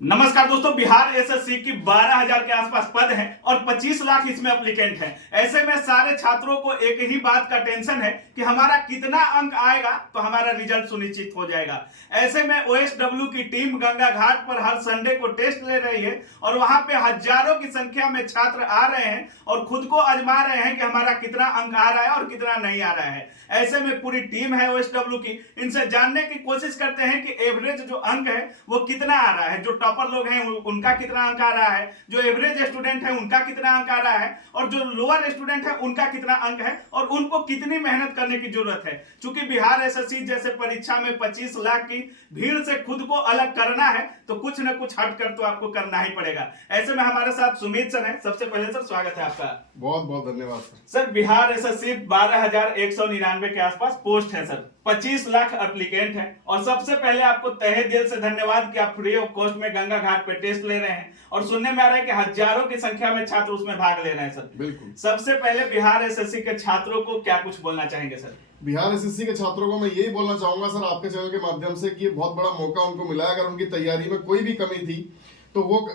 नमस्कार दोस्तों, बिहार एसएससी की 12,000 के आसपास पद हैं और 25 लाख इसमें एप्लीकेंट हैं। ऐसे में सारे छात्रों को एक ही बात का टेंशन है कि हमारा कितना अंक आएगा तो हमारा रिजल्ट सुनिश्चित हो जाएगा। ऐसे में ओएसडब्ल्यू की टीम गंगा घाट पर हर संडे को टेस्ट ले रही है और वहां पे हजारों की संख्या में छात्र आ रहे हैं और खुद को आजमा रहे हैं कि हमारा कितना अंक आ रहा है और कितना नहीं आ रहा है। ऐसे में पूरी टीम है ओएसडब्ल्यू की, इनसे जानने की कोशिश करते हैं कि एवरेज जो अंक है वो कितना आ रहा है, जो टॉपर लोग हैं उनका कितना अंक आ रहा है, जो एवरेज स्टूडेंट है उनका कितना अंक आ रहा है और जो लोअर स्टूडेंट है उनका कितना अंक है और उनको कितनी मेहनत करने की जरूरत है। चूंकि बिहार एसएससी जैसे परीक्षा में 25 लाख की भीड़ से खुद को अलग करना है तो कुछ न कुछ हटकर तो आपको करना ही पड़ेगा। ऐसे में हमारे साथ सुमित सर हैं। सबसे पहले सर स्वागत है आपका। बहुत बहुत धन्यवाद सर, बिहार एसएससी 12,199 के आसपास पोस्ट है सर, 25 लाख एप्लीकेंट है और सबसे पहले आपको तहे दिल से धन्यवाद कि आप फ्री ऑफ कॉस्ट में गंगा घाट पे टेस्ट ले रहे हैं और सुनने में आ रहा है कि हजारों की संख्या में छात्र उसमें भाग ले रहे हैं सर। बिल्कुल। सबसे पहले बिहार एसएससी के छात्रों को क्या कुछ बोलना चाहेंगे सर? बिहार एसएससी के छात्रों को मैं यही बोलना चाहूंगा सर, आपके चैनल के माध्यम से कि ये बहुत बड़ा मौका उनको मिला है। अगर उनकी तैयारी में कोई भी कमी थी तो वो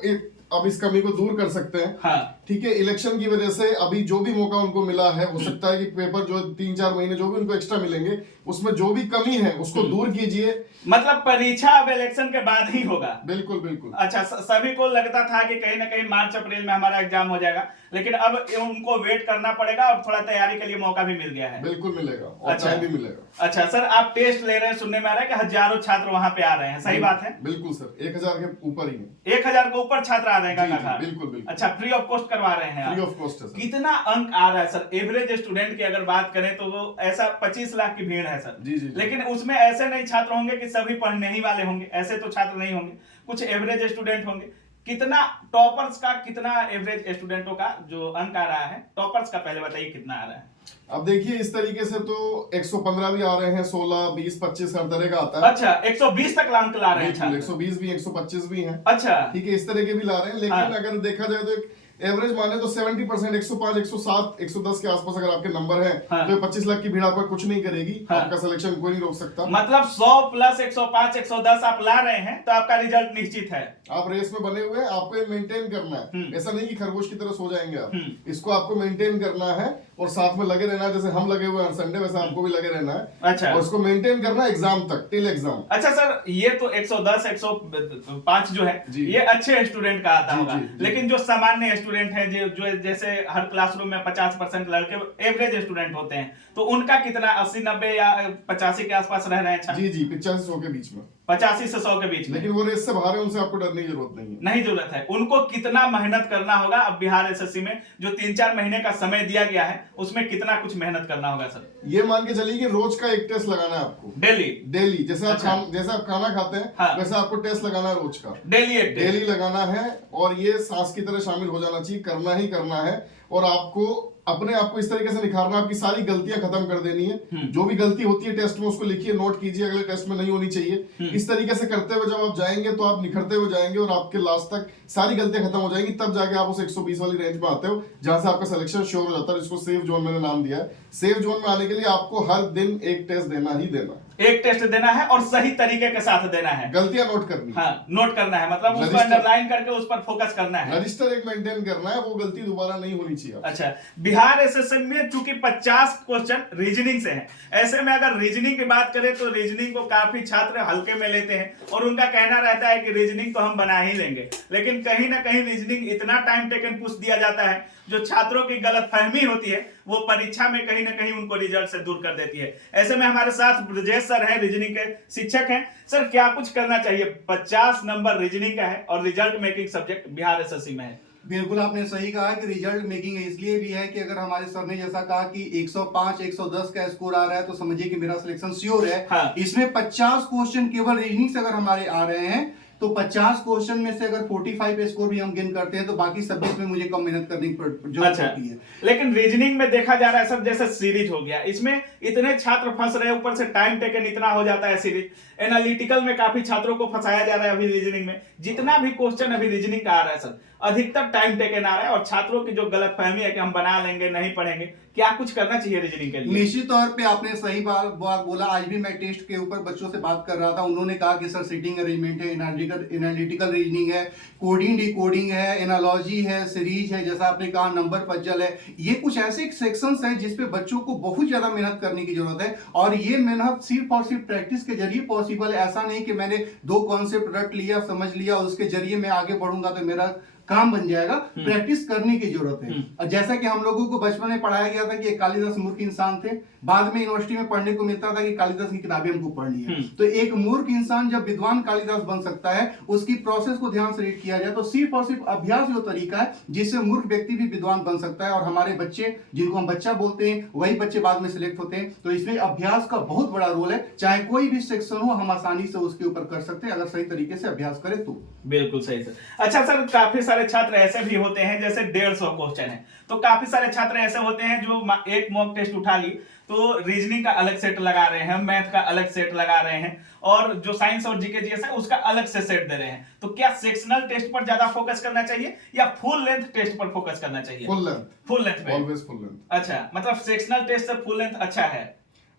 अब इस कमी को दूर कर सकते हैं। हाँ। ठीक है, इलेक्शन की वजह से अभी जो भी मौका उनको मिला है, हो सकता है कि पेपर जो 3-4 महीने जो भी उनको एक्स्ट्रा मिलेंगे उसमें जो भी कमी है उसको दूर कीजिए। मतलब परीक्षा अब इलेक्शन के बाद ही होगा? बिल्कुल बिल्कुल। अच्छा, सभी को लगता था कि कहीं ना कहीं मार्च अप्रैल में हमारा एग्जाम हो जाएगा, लेकिन अब उनको वेट करना पड़ेगा और थोड़ा तैयारी के लिए मौका भी मिल गया है। बिल्कुल मिलेगा और अच्छा, टाइम भी मिलेगा। अच्छा सर, आप टेस्ट ले रहे हैं, सुनने में आ रहा है कि हजारों छात्र वहां पे आ रहे हैं, सही बात है? बिल्कुल सर, 1,000 के ऊपर ही है। 1,000 के ऊपर छात्र आ रहे हैं गंगा घाट? बिल्कुल बिल्कुल। अच्छा, फ्री ऑफ कॉस्ट करवा रहे हैं? फ्री ऑफ कॉस्ट है सर। कितना अंक आ रहा है सर? एवरेज स्टूडेंट की अगर बात करें तो वो ऐसा 25 लाख की भीड़ है सर। जी जी। लेकिन उसमें ऐसे नहीं छात्र होंगे कि सभी पढ़ने ही वाले होंगे, ऐसे तो छात्र नहीं होंगे, कुछ एवरेज स्टूडेंट होंगे। कितना टॉपर्स का, कितना एवरेज स्टूडेंटों का जो अंक आ रहा है, टॉपर्स का पहले बताइए कितना आ रहा है? अब देखिए, इस तरीके से तो 115 भी आ रहे हैं, 16, 20, 25 हर तरह का आता है। अच्छा, 120 तक अंक ला रहे हैं छात्र? 120 भी, 125 भी हैं। अच्छा, ठीक है, इस तरह के भी ला रहे हैं। लेकिन अगर देखा जाए तो एक एवरेज माने तो 70%, 105, 107, 110 के आसपास अगर आपके नंबर हैं तो 25 लाख की भीड़ आपका कुछ नहीं करेगी। आपका सिलेक्शन कोई नहीं रोक सकता। मतलब 100 प्लस 105, 110 आप ला रहे हैं तो आपका रिजल्ट निश्चित है। आप रेस में बने हुए हैं, आपको ये मेंटेन करना है। ऐसा नहीं कि खरगोश की तरह सो जाएंगे आप। इसको आपको मेंटेन करना है और साथ में लगे रहना है। जैसे हम लगे हुए हैं संडे, वैसे आपको भी लगे रहना है। अच्छा। और इसको मेंटेन करना है एग्जाम तक, टिल एग्जाम। अच्छा सर, ये तो 110, 105 जो है ये अच्छे स्टूडेंट का आता होगा, लेकिन जो सामान्य स्टूडेंट है, जो जैसे हर क्लासरूम में 50% लड़के एवरेज स्टूडेंट होते हैं, तो उनका कितना 80, 90 या 85 के आसपास रह रहे हैं? जी जी, 85 से 100 के बीच में। 85 से 100 के बीच में। लेकिन वो रेस से बाहर है, उनसे आपको डरने की जरूरत नहीं है। नहीं जरूरत है। उनको कितना मेहनत करना होगा अब बिहार एसएससी में, जो 3-4 महीने का समय दिया गया है उसमें कितना कुछ मेहनत करना होगा सर? ये मान के चलिए कि रोज का एक टेस्ट लगाना है आपको, डेली। जैसे आप खाना खाते हैं, हाँ। वैसे आपको टेस्ट लगाना है रोज का, डेली लगाना है। और ये सांस की तरह शामिल हो जाना चाहिए, करना ही करना है। और आपको अपने आप को इस तरीके से निखारना, आपकी सारी गलतियां खत्म कर देनी है। जो भी गलती होती है टेस्ट में उसको लिखिए, नोट कीजिए, अगले टेस्ट में नहीं होनी चाहिए। इस तरीके से करते हुए जब आप जाएंगे तो आप निखरते हुए जाएंगे और आपके लास्ट तक सारी गलतियां खत्म हो जाएंगी। तब जाके आप उस 120 वाली रेंज में आते हो जहां से आपका सिलेक्शन श्योर हो जाता है, जिसको सेफ जोन मैंने नाम दिया है। सेफ जोन में आने के लिए आपको हर दिन एक टेस्ट देना ही देना है। एक टेस्ट देना है और सही तरीके के साथ देना है। गलतियां नोट करनी है। हाँ, नोट करना है, मतलब उसको अंडरलाइन करके उस पर फोकस करना है। रजिस्टर एक मेंटेन करना है, वो गलती दोबारा नहीं होनी चाहिए। अच्छा, बिहार एसएससी में चूंकि 50 क्वेश्चन रीजनिंग से हैं, ऐसे में अगर रीजनिंग की बात करें तो रीजनिंग को काफी छात्र हल्के में लेते हैं और उनका कहना रहता है कि रीजनिंग तो हम बना ही लेंगे। लेकिन कहीं ना कहीं रीजनिंग इतना टाइम टेकन पूछ दिया जाता है, जो छात्रों की गलतफहमी होती है वो परीक्षा में कहीं ना कहीं उनको रिजल्ट से दूर कर देती है। ऐसे में हमारे साथ ब्रजेश सर हैं, रीजनिंग के शिक्षक हैं। सर, क्या कुछ करना चाहिए? 50 नंबर रीजनिंग का है और result making subject Bihar SSC में है। बिल्कुल आपने सही कहा कि रिजल्ट मेकिंग इसलिए भी है कि अगर हमारे सर ने जैसा कहा कि 105, 110 का स्कोर आ रहा है तो समझिए कि मेरा सिलेक्शन श्योर है। हाँ। इसमें 50 क्वेश्चन केवल रीजनिंग से अगर हमारे आ रहे हैं तो 50 क्वेश्चन में से अगर 45 स्कोर भी हम गेन करते हैं तो बाकी सब्जेक्ट में मुझे कम मेहनत करने की जरूरत होती है। लेकिन रीजनिंग में देखा जा रहा है सर, जैसे सीरीज हो गया, इसमें इतने छात्र फंस रहे हैं, ऊपर से टाइम टेकन इतना हो जाता है। सीरीज एनालिटिकल में काफी छात्रों को फंसाया जा रहा है। अभी रीजनिंग में जितना भी क्वेश्चन अभी रीजनिंग का आ रहा है सर, अधिकतर टाइम टेकन आ रहा है और छात्रों की जो गलतफहमी है कि हम बना लेंगे, नहीं पढ़ेंगे, क्या कुछ करना चाहिए रीजनिंग के लिए? निश्चित तौर पे आपने सही बात बोला। आज भी मैं टेस्ट के ऊपर बच्चों से बात कर रहा था, उन्होंने कहा कि सर सीटिंग अरेंजमेंट है, एनालिटिकल रीजनिंग है, कोडिंग डिकोडिंग है, एनालॉजी है, सीरीज है, जैसा आपने कहा नंबर पजल है। ये कुछ ऐसे सेक्शंस हैं जिसपे बच्चों को बहुत ज्यादा मेहनत करने की जरूरत है, और ये मेहनत सिर्फ और सिर्फ प्रैक्टिस के जरिए पॉसिबल है। ऐसा नहीं कि मैंने 2 कॉन्सेप्ट रट लिया, समझ लिया और उसके जरिए मैं आगे बढ़ूंगा तो मेरा काम बन जाएगा। प्रैक्टिस करने की जरूरत है। और जैसा कि हम लोगों को बचपन में पढ़ाया गया था कि कालिदास मूर्ख इंसान थे, बाद में यूनिवर्सिटी में पढ़ने को मिलता था कि कालिदास की किताबें हमको पढ़नी है। तो एक मूर्ख इंसान जब विद्वान कालिदास बन सकता है, उसकी प्रोसेस को ध्यान से रीड किया जाए तो सिर्फ और सिर्फ अभ्यास वो तरीका है जिससे मूर्ख व्यक्ति भी विद्वान बन सकता है। और हमारे बच्चे, जिनको हम बच्चा बोलते हैं, वही बच्चे बाद में सिलेक्ट होते हैं। तो इसमें अभ्यास का बहुत बड़ा रोल है। चाहे कोई भी सेक्शन हो, हम आसानी से उसके ऊपर कर सकते हैं अगर सही तरीके से अभ्यास करें तो। बिल्कुल सही सर। अच्छा सर, काफी सारे छात्र ऐसे भी होते हैं जैसे 150 क्वेश्चन है, तो काफी सारे छात्र ऐसे होते हैं जो एक मॉक टेस्ट उठा ली तो रीजनिंग का अलग सेट लगा रहे हैं, मैथ का अलग सेट लगा रहे हैं, और जो साइंस और जीके जीएस है उसका अलग से सेट दे रहे हैं। तो क्या सेक्शनल टेस्ट पर ज्यादा फोकस करना चाहिए या फुल लेंथ टेस्ट पर फोकस करना चाहिए? फुल लेंथ पे। Always full length. अच्छा, मतलब सेक्शनल टेस्ट से फुल लेंथ अच्छा है।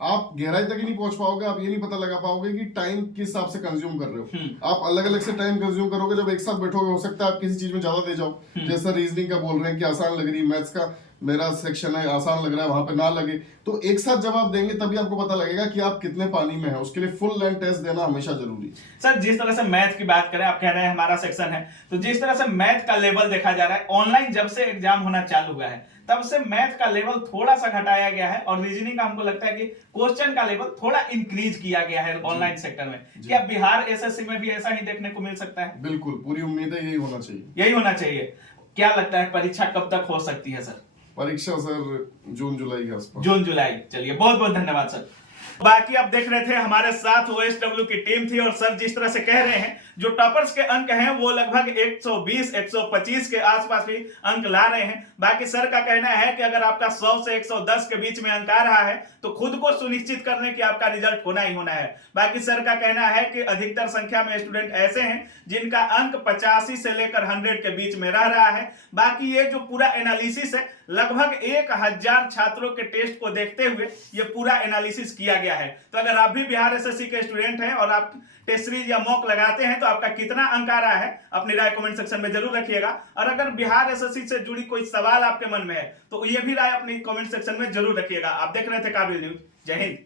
आप गहराई तक ही नहीं पहुंच पाओगे, आप ये नहीं पता लगा पाओगे कि टाइम किस हिसाब से कंज्यूम कर रहे हो। आप अलग अलग से टाइम कंज्यूम करोगे, जब एक साथ बैठोगे हो सकता है आप किसी चीज में ज्यादा दे जाओ। जैसा रीजनिंग का बोल रहे हैं कि आसान लग रही है, मैथ्स का मेरा सेक्शन है आसान लग रहा है, वहां पे ना लगे, तो एक साथ जब आप देंगे तभी आपको पता लगेगा कि आप कितने पानी में हैं। उसके लिए फुल लेंथ टेस्ट देना हमेशा जरूरी है। सर, जिस तरह से मैथ की बात करें, आप कह रहे हैं हमारा सेक्शन है, तो जिस तरह से मैथ का लेवल देखा जा रहा है, ऑनलाइन जब से एग्जाम होना चालू हुआ है तब से मैथ का लेवल थोड़ा सा घटाया गया है, और रीजनिंग का हमको लगता है कि क्वेश्चन का लेवल थोड़ा इंक्रीज किया गया है ऑनलाइन सेक्टर में। क्या बिहार एसएससी में भी ऐसा ही देखने को मिल सकता है? बिल्कुल, पूरी उम्मीद है यही होना चाहिए। यही होना चाहिए। क्या लगता है परीक्षा कब तक हो सकती है सर? परीक्षा सर जून जुलाई के आसपास। जून जुलाई। चलिए, बहुत बहुत धन्यवाद सर। बाकी आप देख रहे थे हमारे साथ OSW की टीम थी, और सर जिस तरह से कह रहे हैं जो टॉपर्स के अंक हैं वो लगभग 120 125 के आसपास भी अंक ला रहे हैं। बाकी सर का कहना है कि अगर आपका 100 से 110 के बीच में अंक आ रहा है तो खुद को सुनिश्चित कर लें कि आपका रिजल्ट होना ही होना है। बाकी सर का कहना है कि अधिकतर संख्या में स्टूडेंट ऐसे हैं जिनका अंक 85 से लेकर 100 के बीच में रह रहा है। बाकी ये जो पूरा एनालिसिस है, लगभग 1000 छात्रों के टेस्ट को देखते हुए ये पूरा एनालिसिस किया गया है। तो अगर आप भी बिहार एसएससी के स्टूडेंट हैं और आप टेस्ट सीरीज या मॉक लगाते हैं तो आपका कितना अंक आ रहा है अपनी राय कमेंट सेक्शन में जरूर रखिएगा। और अगर बिहार एसएससी से जुड़ी कोई सवाल आपके मन में है तो ये भी राय अपनी कमेंट सेक्शन में जरूर रखिएगा। आप देख रहे थे काबिल न्यूज। जय हिंद।